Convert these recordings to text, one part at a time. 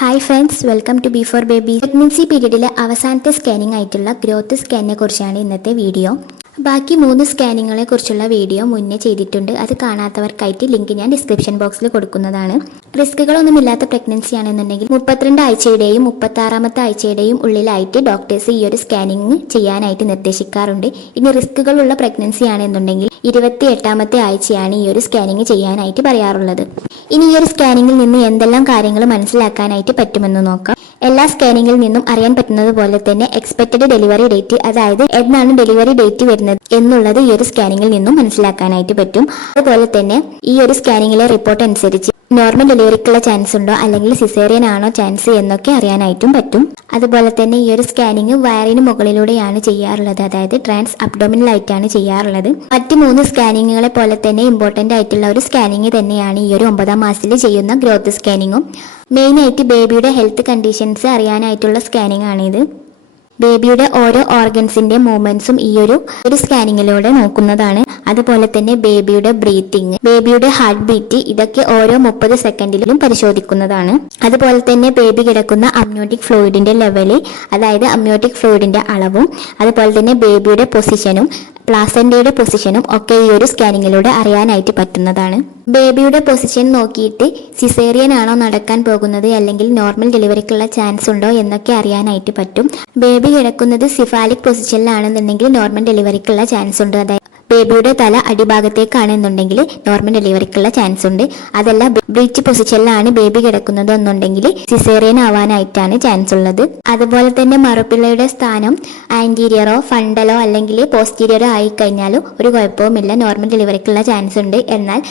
Hi friends, welcome to before baby. Pregnancy പീരീഡിലെ അവസാനത്തെ scanning ആയിട്ടുള്ള ഗ്രോത്ത് സ്കാനിനെ കുറിച്ചാണ് ഇന്നത്തെ വീഡിയോ. ബാക്കി 3 സ്കാനിങ്ങുകളെ കുറിച്ചുള്ള വീഡിയോ മുന്നേ ചെയ്തിട്ടുണ്ട്. അത് കാണാത്തവർക്കായിട്ട് ലിങ്ക് ഞാൻ ഡിസ്ക്രിപ്ഷൻ ബോക്സിൽ കൊടുക്കുന്നതാണ്. റിസ്കുകളൊന്നുമില്ലാത്ത പ്രഗ്നൻസി ആണെന്നുണ്ടെങ്കിൽ 32 ആഴ്ചയുടെയും 36ാമത്തെ ആഴ്ചയുടെയും ഉള്ളിലായിട്ട് ഡോക്ടേഴ്സ് ഈ ഒരു സ്കാനിങ് ചെയ്യാനായിട്ട് നിർദ്ദേശിക്കാറുണ്ട്. ഇനി റിസ്കുകളുള്ള പ്രഗ്നൻസി ആണെന്നുണ്ടെങ്കിൽ 28ാമത്തെ ആഴ്ചയാണ് ഈ ഒരു സ്കാനിങ് ചെയ്യാനായിട്ട് പറയാറുള്ളത്. ഇനി ഈ ഒരു സ്കാനിങ്ങിൽ നിന്ന് എന്തെല്ലാം കാര്യങ്ങൾ മനസ്സിലാക്കാനായിട്ട് പറ്റുമെന്ന് നോക്കാം. എല്ലാ സ്കാനിങ്ങിൽ നിന്നും അറിയാൻ പറ്റുന്നത് പോലെ തന്നെ എക്സ്പെക്റ്റഡ് ഡെലിവറി ഡേറ്റ്, അതായത് എന്നാണ് ഡെലിവറി ഡേറ്റ് വരുന്നത് എന്നുള്ളത് ഈ ഒരു സ്കാനിങ്ങിൽ നിന്നും മനസ്സിലാക്കാനായിട്ട് പറ്റും. അതുപോലെ തന്നെ ഈ ഒരു സ്കാനിങ്ങിലെ റിപ്പോർട്ട് അനുസരിച്ച് നോർമൽ ഡെലിവറിക്കുള്ള ചാൻസ് ഉണ്ടോ അല്ലെങ്കിൽ സിസേറിയൻ ആണോ ചാൻസ് എന്നൊക്കെ അറിയാനായിട്ടും പറ്റും. അതുപോലെ തന്നെ ഈ ഒരു സ്കാനിങ് വയറിന് മുകളിലൂടെയാണ് ചെയ്യാറുള്ളത്, അതായത് ട്രാൻസ് അബ്ഡോമിനൽ ആയിട്ടാണ് ചെയ്യാറുള്ളത്. മറ്റ് 3 സ്കാനിങ്ങുകളെ പോലെ തന്നെ ഇമ്പോർട്ടന്റ് ആയിട്ടുള്ള ഒരു സ്കാനിങ് തന്നെയാണ് ഈ ഒരു 9ാം മാസത്തിൽ ചെയ്യുന്ന ഗ്രോത്ത് സ്കാനിങ്ങും. മെയിനായിട്ട് ബേബിയുടെ ഹെൽത്ത് കണ്ടീഷൻസ് അറിയാനായിട്ടുള്ള സ്കാനിങ് ആണിത്. ബേബിയുടെ ഓരോ ഓർഗൻസിന്റെ മൂവ്മെന്റ്സും ഈ ഒരു സ്കാനിങ്ങിലൂടെ നോക്കുന്നതാണ്. അതുപോലെ തന്നെ ബേബിയുടെ ബ്രീത്തിങ്, ബേബിയുടെ ഹാർട്ട് ബീറ്റ്, ഇതൊക്കെ ഓരോ 30 സെക്കൻഡിലും പരിശോധിക്കുന്നതാണ്. അതുപോലെ തന്നെ ബേബി കിടക്കുന്ന അമ്നിയോട്ടിക് ഫ്ലൂയിഡിന്റെ ലെവല്, അതായത് അമ്നിയോട്ടിക് ഫ്ലൂയിഡിന്റെ അളവും, അതുപോലെ തന്നെ ബേബിയുടെ പൊസിഷനും പ്ലാസന്റയുടെ പൊസിഷനും ഒക്കെ ഈ ഒരു സ്കാനിങ്ങിലൂടെ അറിയാനായിട്ട് പറ്റുന്നതാണ്. ബേബിയുടെ പൊസിഷൻ നോക്കിയിട്ട് സിസേറിയൻ ആണോ നടക്കാൻ പോകുന്നത് അല്ലെങ്കിൽ നോർമൽ ഡെലിവറിക്കുള്ള ചാൻസ് ഉണ്ടോ എന്നൊക്കെ അറിയാനായിട്ട് പറ്റും. ബേബി കിടക്കുന്നത് സിഫാലിക് പൊസിഷനിലാണെന്നുണ്ടെങ്കിൽ നോർമൽ ഡെലിവറിക്കുള്ള ചാൻസ് ഉണ്ട്. അതായത് ബേബിയുടെ തല അടിഭാഗത്തേക്കാണെന്നുണ്ടെങ്കിൽ നോർമൽ ഡെലിവറിക്കുള്ള ചാൻസ് ഉണ്ട്. അതല്ല ബ്രീച്ച് പൊസിഷനിലാണ് ബേബി കിടക്കുന്നത് എന്നുണ്ടെങ്കിൽ സിസേറിയൻ ആവാനായിട്ടാണ് ചാൻസ് ഉള്ളത്. അതുപോലെ തന്നെ മറുപിള്ളയുടെ സ്ഥാനം ആന്റീരിയറോ ഫണ്ടലോ അല്ലെങ്കിൽ പോസ്റ്റീരിയറോ ആയി കഴിഞ്ഞാലും ഒരു കുഴപ്പവുമില്ല, നോർമൽ ഡെലിവറിക്കുള്ള ചാൻസ് ഉണ്ട്. എന്നാൽ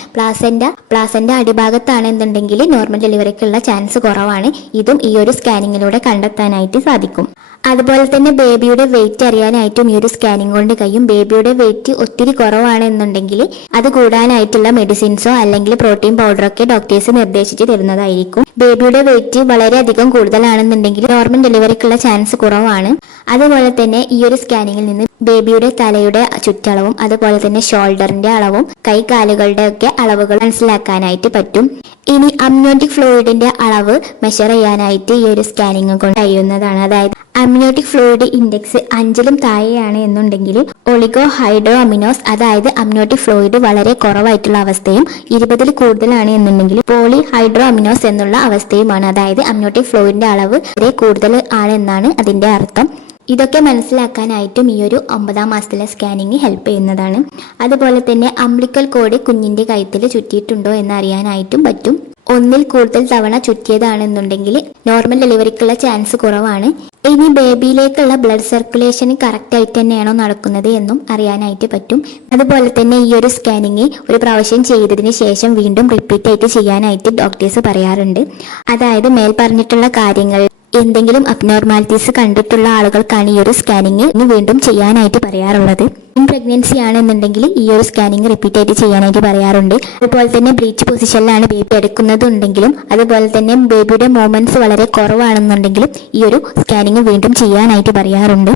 പ്ലാസന്റ അടിഭാഗത്താണെന്നുണ്ടെങ്കിൽ നോർമൽ ഡെലിവറിക്കുള്ള ചാൻസ് കുറവാണ്. ഇതും ഈ ഒരു സ്കാനിങ്ങിലൂടെ കണ്ടെത്താനായിട്ട് സാധിക്കും. അതുപോലെ തന്നെ ബേബിയുടെ വെയിറ്റ് അറിയാനായിട്ടും ഈ ഒരു സ്കാനിങ് കൊണ്ട് കഴിയും. ബേബിയുടെ വെയിറ്റ് ഒത്തിരി കുറവാണെന്നുണ്ടെങ്കിൽ അത് കൂടാനായിട്ടുള്ള മെഡിസിൻസോ അല്ലെങ്കിൽ പ്രോട്ടീൻ പൗഡറോ ഒക്കെ ഡോക്ടേഴ്സ് നിർദ്ദേശിച്ച് തരുന്നതായിരിക്കും. ബേബിയുടെ വെയിറ്റ് വളരെയധികം കൂടുതലാണെന്നുണ്ടെങ്കിൽ നോർമൽ ഡെലിവറിക്കുള്ള ചാൻസ് കുറവാണ്. അതുപോലെ തന്നെ ഈ ഒരു സ്കാനിങ്ങിൽ നിന്ന് ബേബിയുടെ തലയുടെ ചുറ്റളവും അതുപോലെ തന്നെ ഷോൾഡറിന്റെ അളവും കൈകാലുകളുടെ ഒക്കെ അളവുകൾ മനസ്സിലാക്കാനായിട്ട് പറ്റും. ഇനി അമ്നിയോട്ടിക് ഫ്ലൂയിഡിന്റെ അളവ് മെഷർ ചെയ്യാനായിട്ട് ഈ ഒരു സ്കാനിങ് കൊണ്ട് കഴിയുന്നതാണ്. അതായത് അമ്നിയോട്ടിക് ഫ്ലൂയിഡ് ഇൻഡെക്സ് 5ലും താഴെയാണ് എന്നുണ്ടെങ്കിൽ ഒളിഗോ ഹൈഡ്രോ അമിനോസ്, അതായത് അമ്നിയോട്ടിക് ഫ്ലൂയിഡ് വളരെ കുറവായിട്ടുള്ള അവസ്ഥയും 20ൽ കൂടുതലാണ് എന്നുണ്ടെങ്കിൽ പോളി ഹൈഡ്രോ അമിനോസ് എന്നുള്ള അവസ്ഥയുമാണ്. അതായത് അമ്നിയോട്ടിക് ഫ്ലൂയിഡിന്റെ അളവ് വളരെ കൂടുതൽ ആണ് എന്നാണ് അതിന്റെ അർത്ഥം. ഇതൊക്കെ മനസ്സിലാക്കാനായിട്ടും ഈ ഒരു 9ാം മാസത്തിലെ സ്കാനിങ് ഹെൽപ്പ് ചെയ്യുന്നതാണ്. അതുപോലെ തന്നെ അംബ്ലിക്കൽ കോഡ് കുഞ്ഞിന്റെ കഴുത്തിൽ ചുറ്റിയിട്ടുണ്ടോ എന്ന് അറിയാനായിട്ടും പറ്റും. 1ൽ കൂടുതൽ തവണ ചുറ്റിയതാണെന്നുണ്ടെങ്കിൽ നോർമൽ ഡെലിവറിക്കുള്ള ചാൻസ് കുറവാണ്. ഇനി ബേബിയിലേക്കുള്ള ബ്ലഡ് സർക്കുലേഷൻ കറക്റ്റ് ആയിട്ട് തന്നെയാണോ നടക്കുന്നത് എന്നും അറിയാനായിട്ട് പറ്റും. അതുപോലെ തന്നെ ഈ ഒരു സ്കാനിങ് ഒരു പ്രാവശ്യം ചെയ്തതിന് ശേഷം വീണ്ടും റിപ്പീറ്റ് ആയിട്ട് ചെയ്യാനായിട്ട് ഡോക്ടേഴ്സ് പറയാറുണ്ട്. അതായത് മേൽ പറഞ്ഞിട്ടുള്ള കാര്യങ്ങൾ എന്തെങ്കിലും അബ്നോർമാലിറ്റീസ് കണ്ടിട്ടുള്ള ആളുകൾക്കാണ് ഈ ഒരു സ്കാനിങ് വീണ്ടും ചെയ്യാനായിട്ട് പറയാറുള്ളത്. പ്രഗ്നൻസി ആണെന്നുണ്ടെങ്കിൽ ഈ ഒരു സ്കാനിങ് റിപ്പീറ്റ് ആയിട്ട് ചെയ്യാനായിട്ട് പറയാറുണ്ട്. അതുപോലെ തന്നെ ബ്രീച്ച് പൊസിഷനിലാണ് ബേബി എടുക്കുന്നതുണ്ടെങ്കിലും അതുപോലെ തന്നെ ബേബിയുടെ മൂവ്മെന്റ്സ് വളരെ കുറവാണെന്നുണ്ടെങ്കിലും ഈ ഒരു സ്കാനിങ് വീണ്ടും ചെയ്യാനായിട്ട് പറയാറുണ്ട്.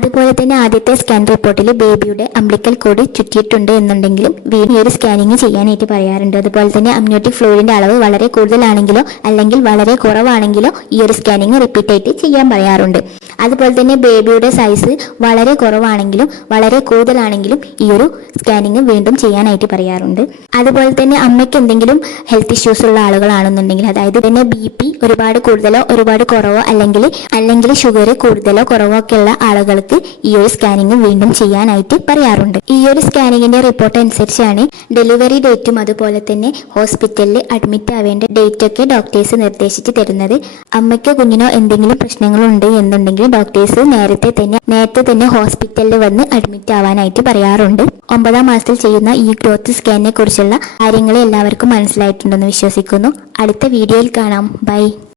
അതുപോലെ തന്നെ ആദ്യത്തെ സ്കാൻ റിപ്പോർട്ടിൽ ബേബിയുടെ അംബ്ലിക്കൽ കോഡ് ചുറ്റിയിട്ടുണ്ട് എന്നുണ്ടെങ്കിലും വീണ്ടും ഈ ഒരു സ്കാനിങ് ചെയ്യാനായിട്ട് പറയാറുണ്ട്. അതുപോലെ തന്നെ അമ്നിയോട്ടിക് ഫ്ലൂയിഡിന്റെ അളവ് വളരെ കൂടുതലാണെങ്കിലോ അല്ലെങ്കിൽ വളരെ കുറവാണെങ്കിലോ ഈ ഒരു സ്കാനിങ് റിപ്പീറ്റ് ആയിട്ട് ചെയ്യാൻ പറയാറുണ്ട്. അതുപോലെ തന്നെ ബേബിയുടെ സൈസ് വളരെ കുറവാണെങ്കിലും വളരെ കൂടുതലാണെങ്കിലും ഈ ഒരു സ്കാനിങ് വീണ്ടും ചെയ്യാനായിട്ട് പറയാറുണ്ട്. അതുപോലെ തന്നെ അമ്മയ്ക്ക് എന്തെങ്കിലും ഹെൽത്ത് ഇഷ്യൂസ് ഉള്ള ആളുകളാണെന്നുണ്ടെങ്കിൽ, അതായത് തന്നെ BP ഒരുപാട് കൂടുതലോ ഒരുപാട് കുറവോ അല്ലെങ്കിൽ ഷുഗർ കൂടുതലോ കുറവോ ഒക്കെ ഉള്ള ആളുകൾക്ക് ഈ ഒരു സ്കാനിങ് വീണ്ടും ചെയ്യാനായിട്ട് പറയാറുണ്ട്. ഈ ഒരു സ്കാനിങ്ങിന്റെ റിപ്പോർട്ട് അനുസരിച്ചാണ് ഡെലിവറി ഡേറ്റും അതുപോലെ തന്നെ ഹോസ്പിറ്റലിൽ അഡ്മിറ്റ് ആവേണ്ട ഡേറ്റ് ഒക്കെ ഡോക്ടേഴ്സ് നിർദ്ദേശിച്ച് തരുന്നത്. അമ്മയ്ക്കോ കുഞ്ഞിനോ എന്തെങ്കിലും പ്രശ്നങ്ങളുണ്ട് എന്നുണ്ടെങ്കിൽ ഡോക്ടേഴ്സ് നേരത്തെ തന്നെ ഹോസ്പിറ്റലിൽ വന്ന് അഡ്മിറ്റ് ആവാനായിട്ട് പറയാറുണ്ട്. 9ാം മാസത്തിൽ ചെയ്യുന്ന ഈ ഗ്രോത്ത് സ്കാനിനെ കുറിച്ചുള്ള കാര്യങ്ങൾ എല്ലാവർക്കും മനസ്സിലായിട്ടുണ്ടെന്ന് വിശ്വസിക്കുന്നു. അടുത്ത വീഡിയോയിൽ കാണാം. ബൈ.